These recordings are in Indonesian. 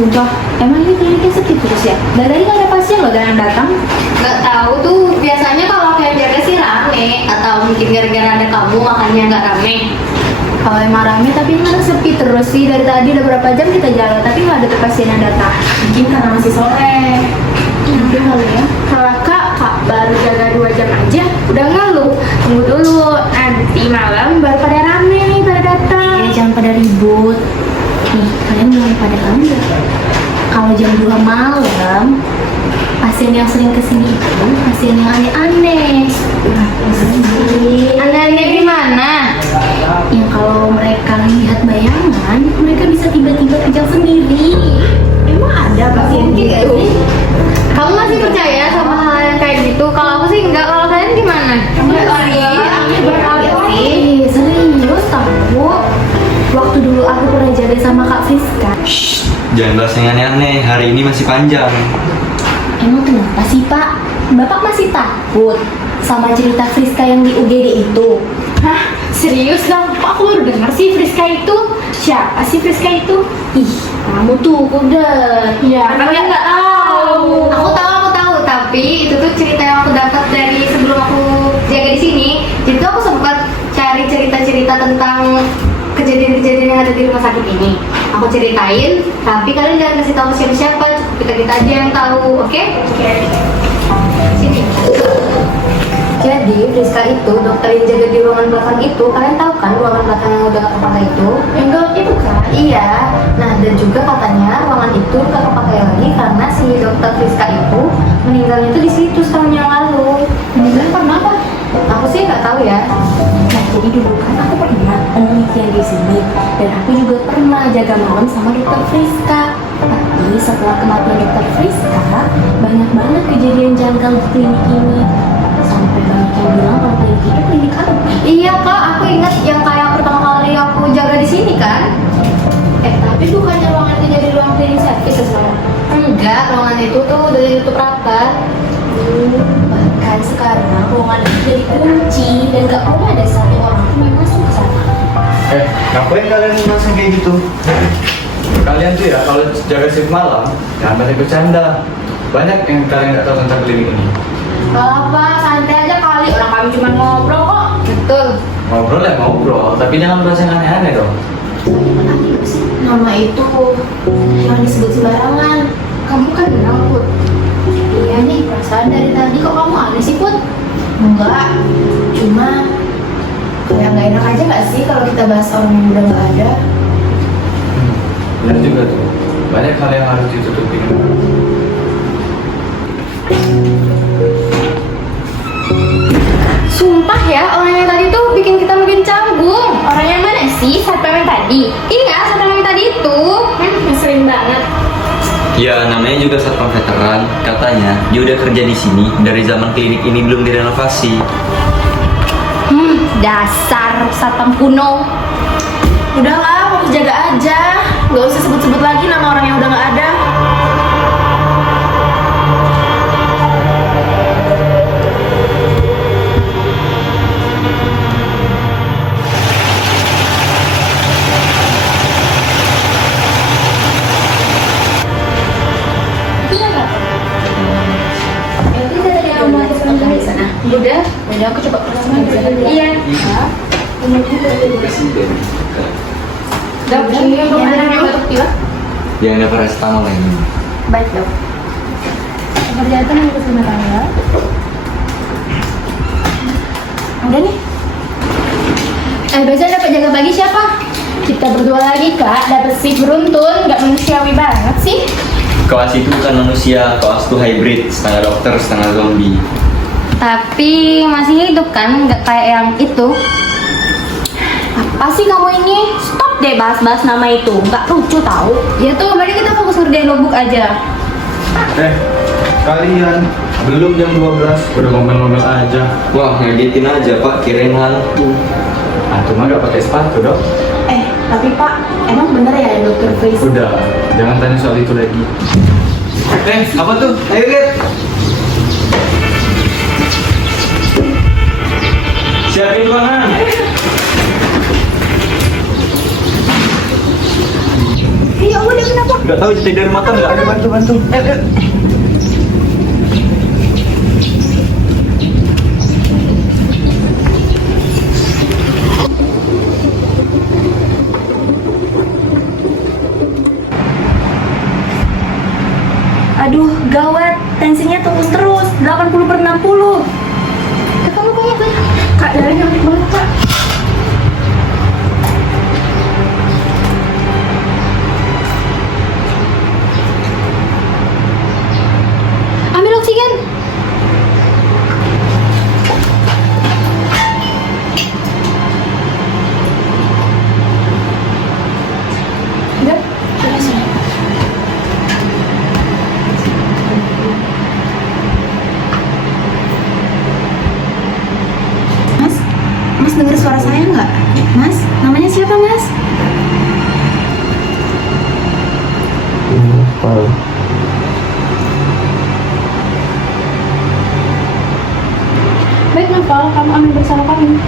Sumpah, emang ini kliniknya sepi terus ya? Dari tadi nggak ada pasien loh yang datang. Nggak tahu tuh, biasanya kalau aku yang jaga sih rame. Atau mungkin gara-gara ada kamu makanya nggak rame. Kalau emang rame, tapi emang sepi terus sih. Dari tadi udah berapa jam kita jalan, tapi nggak ada tuh pasien yang datang. Mungkin karena masih sore. Udah kali ya. Kalau kak baru jaga 2 jam aja udah ngeluh. Tunggu dulu, nanti malam baru pada rame nih pada datang. Jangan pada ribut. Nih, kalian belum pada tahu nggak? Kalau jam 2 malam, pasien yang sering kesini itu pasien yang aneh-aneh. Aneh-aneh gimana? Yang kalau mereka lihat bayangan, mereka bisa tiba-tiba kejang sendiri. Emang ada pasien gitu? Kamu masih percaya sama hal yang kayak gitu? Kalau aku sih enggak. Kalau kalian gimana? Serius tahu. Waktu dulu aku pernah jaga sama Kak Friska. Jangan bahas yang aneh-aneh, hari ini masih panjang. Emang kenapa sih Pak? Bapak masih takut sama cerita Friska yang di UGD itu? Hah? Serius dong? Kok aku baru denger sih Friska itu? Siapa sih Friska itu? Ih, kamu tuh udah. Ya, kalian nggak tahu. Aku tahu, tapi itu tuh cerita yang aku dapat dari sebelum aku jaga di sini. Jadi tuh aku sempat cari cerita-cerita tentang kejadian-kejadian yang ada di rumah sakit ini. Aku ceritain, tapi kalian jangan kasih tahu siapa-siapa, kita aja yang tahu, oke? Oke. Sini. Jadi Friska itu dokter yang jaga di ruangan belakang itu, kalian tahu kan ruangan belakang yang udah gak kepakai itu? Yang gelap itu kan? Iya. Nah, dan juga katanya ruangan itu gak kepakai lagi karena si dokter Friska itu meninggalnya itu di situ setahun yang lalu. Meninggal karena apa? Aku sih nggak tahu ya. Nah, jadi dulu kan aku pernah penelitian di sini dan aku juga pernah jaga malam sama dokter Friska. Tapi setelah kematian dokter Friska, banyak banget kejadian janggal di klinik ini. Sampai banyak yang bilang kalau klinik itu klinik apa? Iya kak, aku ingat yang kayak pertama kali aku jaga di sini kan. Tapi bukannya ruangan itu jadi ruang klinik servis sekarang? Enggak, ruangan itu tuh udah ditutup rapat. Bahkan sekarang ruangan itu jadi kunci dan gak boleh ada satu orang pun yang masuk ke sana. Ngapain kalian masih kayak gitu? Kalian tuh ya, kalau jaga shift malam, jangan banyak bercanda. Banyak yang kalian nggak tahu tentang klinik ini. Apa? Santai aja kali. Orang kami cuma ngobrol kok. Betul. Ngobrol ya ngobrol, tapi jangan bahas yang aneh-aneh dong. Nama itu yang disebut sembarangan. Kamu kan kenal Put. Iya nih, perasaan dari tadi kok kamu aneh sih Put? Enggak. Cuma kayak nggak enak aja nggak sih kalau kita bahas orang yang udah nggak ada? Benar juga tuh. Banyak hal yang harus ditutupin. Sumpah ya, orang yang tadi tuh bikin kita makin canggung. Orang yang mana sih? Satpam yang tadi? Iya, sama yang tadi itu. Ngeselin banget. Ya, namanya juga satpam veteran. Katanya dia udah kerja di sini dari zaman klinik ini belum direnovasi. Dasar satpam kuno. Udahlah, fokus jaga aja. Gak usah sebut-sebut lagi nama orang yang udah nggak ada. Udah aku coba perasaan di sana. Iya. Dok, ini untuk anak yang batuk pilek. Yang ada paracetamol ini. Baik dok. Kerjaan yang ke rumah tangga. Udah nih. Biasanya dapat jaga pagi siapa? Kita berdua lagi kak, dapat si beruntun, nggak manusiawi banget sih. Koas itu bukan manusia, koas itu hybrid, setengah dokter, setengah zombie. Tapi masih hidup kan, nggak kayak yang itu. Apa sih kamu ini? Stop deh bahas-bahas nama itu, nggak lucu tahu. Ya tuh, mari kita fokus ngerjain logbook aja. Kalian belum jam 12, udah ngomel-ngomel aja. Wah, ngagetin aja pak, kirain hantu. Hantu mah gak pakai sepatu dong. Tapi Pak, emang bener ya yang dokter Fris? Udah, jangan tanya soal itu lagi. Apa tuh? Ayo lihat. Siapin ruangan. Ya udah kenapa? Nggak tahu jadi dari makan nggak ada bantu. Ayo. Aduh, gawat. Tensinya turun terus, 80/60. Kamu banyak banyak. Kak, darahnya banyak banget, Kak. Ambil oksigen. Udah, udah sini. Mas, Mas dengar suara saya nggak? Mas, namanya siapa, Mas? Baik, Novel, kamu ambil bersama kami.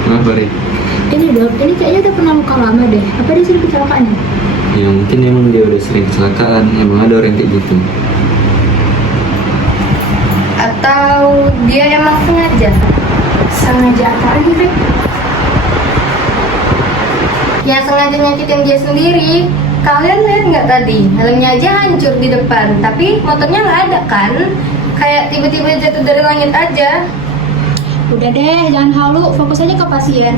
Kenapa, Rik? Ini dok, ini kayaknya udah pernah muka lama deh. Apa dia sering kecelakaan ya? Ya mungkin emang dia udah sering kecelakaan. Emang ada orang kayak gitu. Atau dia emang sengaja? Sengaja apa lagi, Fik? Ya sengaja nyakitin dia sendiri. Kalian lihat nggak tadi? Helmnya aja hancur di depan, tapi motornya nggak ada kan? Kayak tiba-tiba jatuh dari langit aja. Udah deh, jangan halu. Fokus aja ke pasien.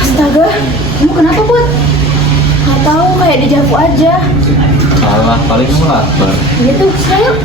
Astaga, kamu kenapa, Put? Gak tahu, kayak dejavu aja. Salah, paling kamu lapar. Gitu, saya.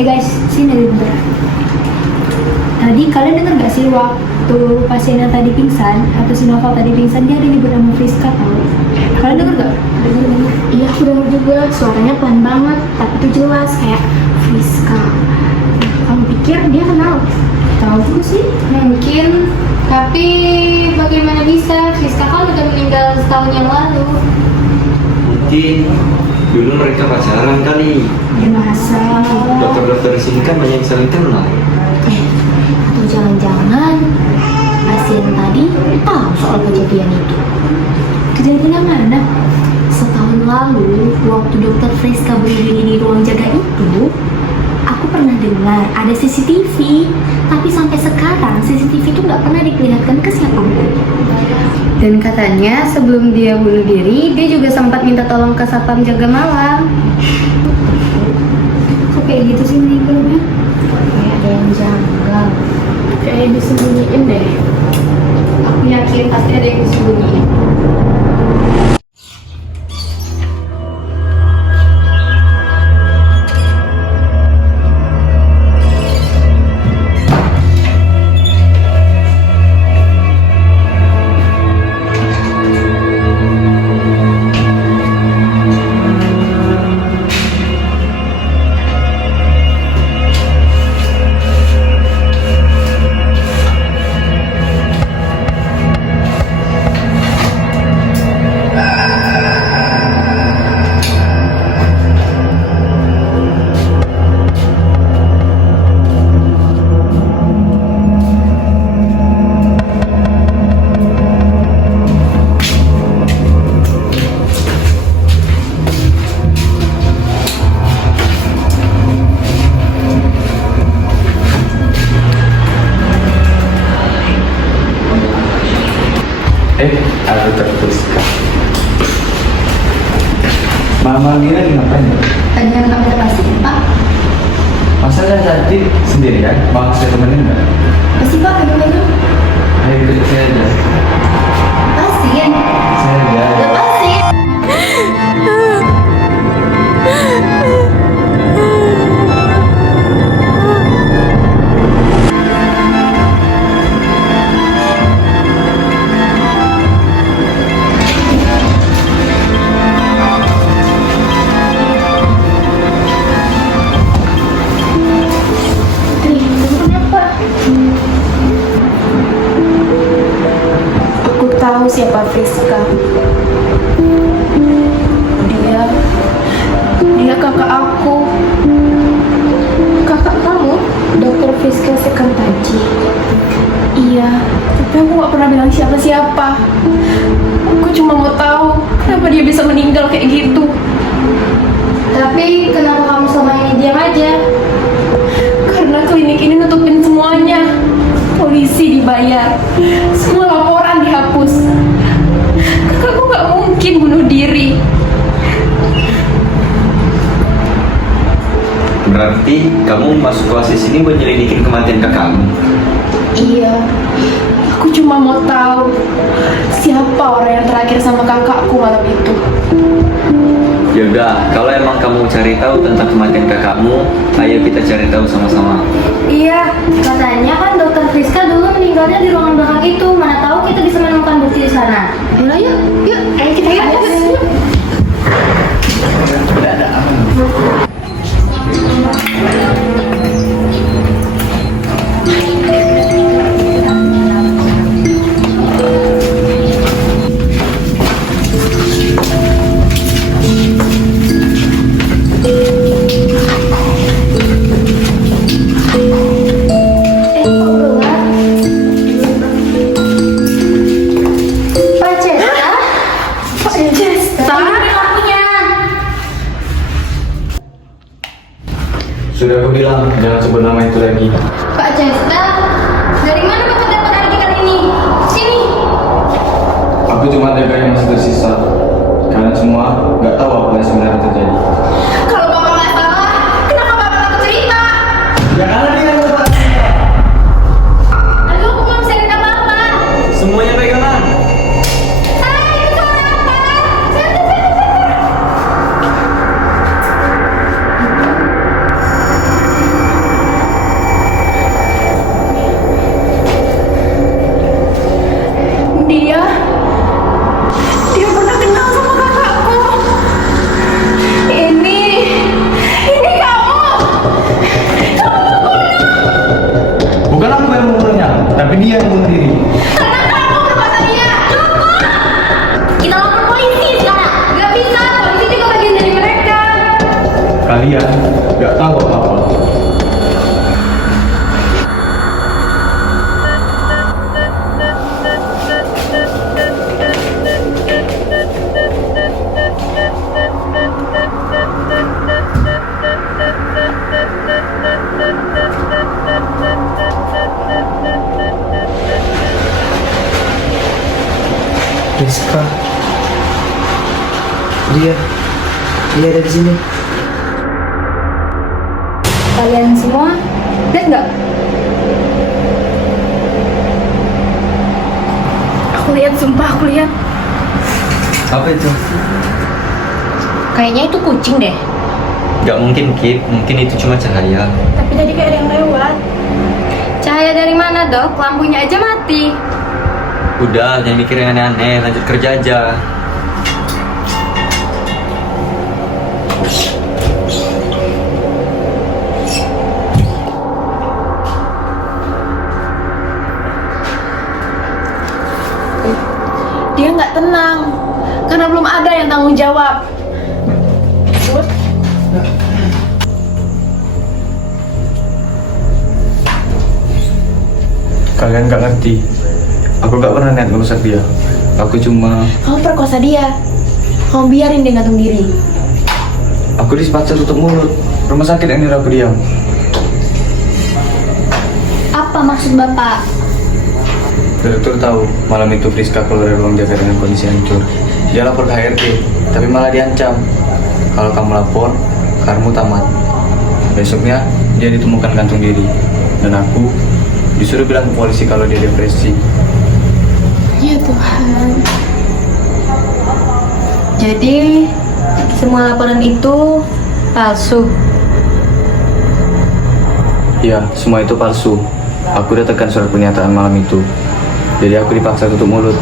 Guys, sini bentar. Tadi kalian dengar gak sih waktu pasien yang tadi pingsan atau si Novel tadi pingsan, dia ada nyebut nama Friska tau? Kalian dengar gak? Dengar. Iya, aku dengar juga. Suaranya pelan banget, tapi itu jelas kayak Friska. Kamu pikir dia kenal? Tahu juga sih. Mungkin, tapi bagaimana bisa? Friska kan udah meninggal setahun yang lalu. Mungkin dulu mereka pacaran kali. Ya masa. Dokter-dokter di sini kan banyak yang saling kenal. Atau jangan-jangan pasien tadi tahu soal kejadian itu. Kejadian yang mana? Setahun lalu, waktu dokter Friska berdiri di ruang jaga itu, aku pernah dengar ada CCTV. Tapi sampai sekarang CCTV itu nggak pernah diperlihatkan ke siapapun. Dan katanya sebelum dia bunuh diri, dia juga sempat minta tolong ke satpam jaga malam. Kok kayak gitu sih meninggalnya? Kayak ada yang janggal. Kayak disembunyiin deh. Aku yakin pasti ada yang disembunyiin. Ada tertuliskan. Mama Mira lagi ngapain ya? Tadi kan kami ada pasien, Pak. Masa tadi sendirian? Mau saya temenin nggak? Pasti Pak, bagaimana? Ayo ikut saya aja. Pasien. Saya aja. Pasien. siapa Friska. Dia kakak aku. Kakak kamu, Dokter Friska Sekartaji. Iya, tapi aku gak pernah bilang siapa-siapa. Aku cuma mau tahu kenapa dia bisa meninggal kayak gitu. Tapi kenapa kamu selama ini diam aja? Karena klinik ini nutupin semuanya. Polisi dibayar, semua laporan dihapus. Kakakku gak mungkin bunuh diri. Berarti kamu masuk kelas ini buat nyelidikin kematian kakakmu? Iya, aku cuma mau tahu siapa orang yang terakhir sama kakakku malam itu. Ya udah, kalau emang kamu cari tahu tentang kematian kakakmu, ayo kita cari tahu sama-sama. Iya, katanya kan Dokter Friska dulu meninggalnya di ruangan belakang itu. Mana tahu kita bisa menemukan bukti di sana. Yuk, yuk, ayo kita ke atas. Tidak ada aman. Pak Cesta? Pak Jesta? Lampunya. Sudah aku bilang, jangan sebut nama itu lagi. Pak Cesta, dari mana Bapak dapat artikel ini? Sini. Aku cuma jaga yang masih tersisa. Kalian semua nggak tahu apa yang sebenarnya terjadi. Kalau Bapak nggak salah, kenapa Bapak takut cerita? Ya karena dia yang membuat. Aduh, aku belum bisa lihat apa-apa. Semuanya pegangan. Itu suara apa? Dia pernah kenal sama kakakku. Ini kamu. Bukan aku yang membunuhnya, tapi dia yang bunuh diri. Karena kamu berkuasa dia. Cukup. Kita lapor polisi sekarang. Gak bisa, polisi juga bagian dari mereka. Kalian nggak tahu apa-apa. Rizka, dia ada di sini. Kalian semua lihat nggak? Aku lihat, sumpah aku lihat. Apa itu? Kayaknya itu kucing deh. Gak mungkin, Kip. Mungkin itu cuma cahaya. Tapi tadi kayak ada yang lewat. Cahaya dari mana, Dok? Lampunya aja mati. Udah, jangan mikir yang aneh-aneh. Lanjut kerja aja. Dia nggak tenang karena belum ada yang tanggung jawab. Kalian nggak ngerti. Aku nggak pernah niat merusak dia. Aku cuma. Kamu perkosa dia. Kamu biarin dia gantung diri. Aku dipaksa tutup mulut. Rumah sakit yang nyuruh aku diam. Apa maksud Bapak? Direktur tahu malam itu Friska keluar dari ruang jaga dengan kondisi hancur. Dia lapor ke HRD, tapi malah diancam. Kalau kamu lapor, karmu tamat. Besoknya dia ditemukan gantung diri, dan aku disuruh bilang ke polisi kalau dia depresi. Ya Tuhan. Jadi semua laporan itu palsu. Ya, semua itu palsu. Aku udah tekan surat pernyataan malam itu. Jadi aku dipaksa tutup mulut.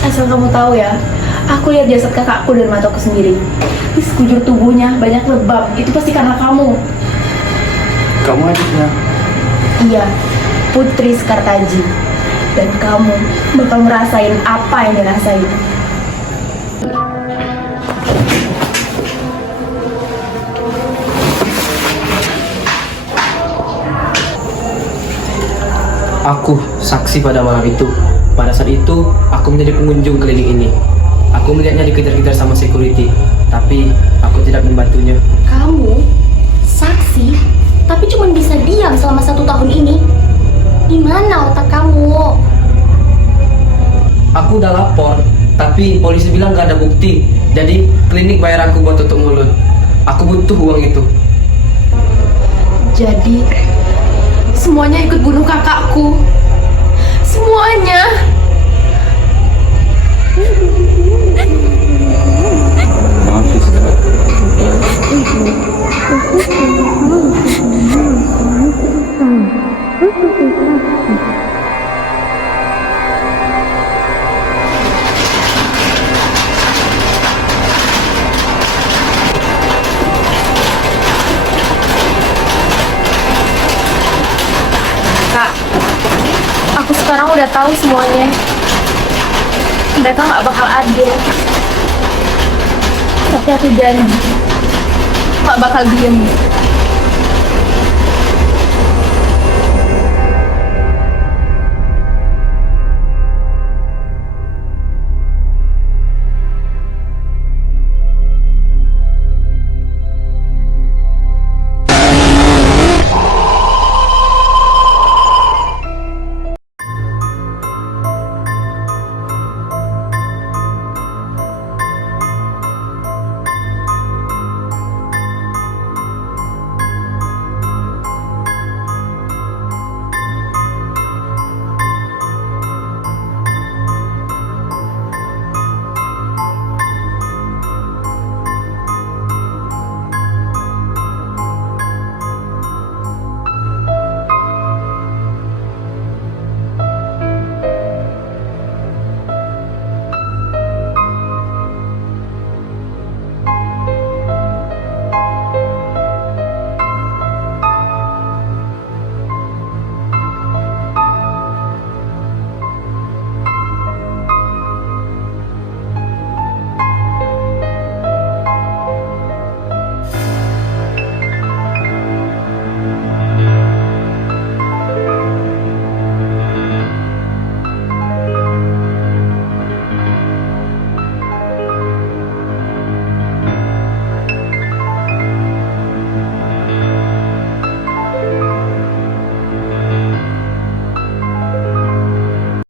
Asal kamu tahu ya, aku lihat jasad kakakku dari mataku sendiri. Di sekujur tubuhnya banyak lebam. Itu pasti karena kamu. Kamu adiknya? Iya, Putri Sekartaji. dan kamu bakal ngerasain apa yang dirasain. Aku saksi pada malam itu. Pada saat itu, aku menjadi pengunjung keliling ini. Aku melihatnya dikejar-kejar sama security, tapi aku tidak membantunya. Kamu saksi, tapi cuma bisa diam selama 1 tahun ini. Di mana otak kamu? Aku udah lapor, tapi polisi bilang gak ada bukti. Jadi klinik bayar aku buat tutup mulut. Aku butuh uang itu. Jadi semuanya ikut bunuh kakakku. Semuanya. Maaf, Siska. Kak, aku sekarang udah tahu semuanya. Mereka nggak bakal adil. Tapi aku janji, nggak bakal diem.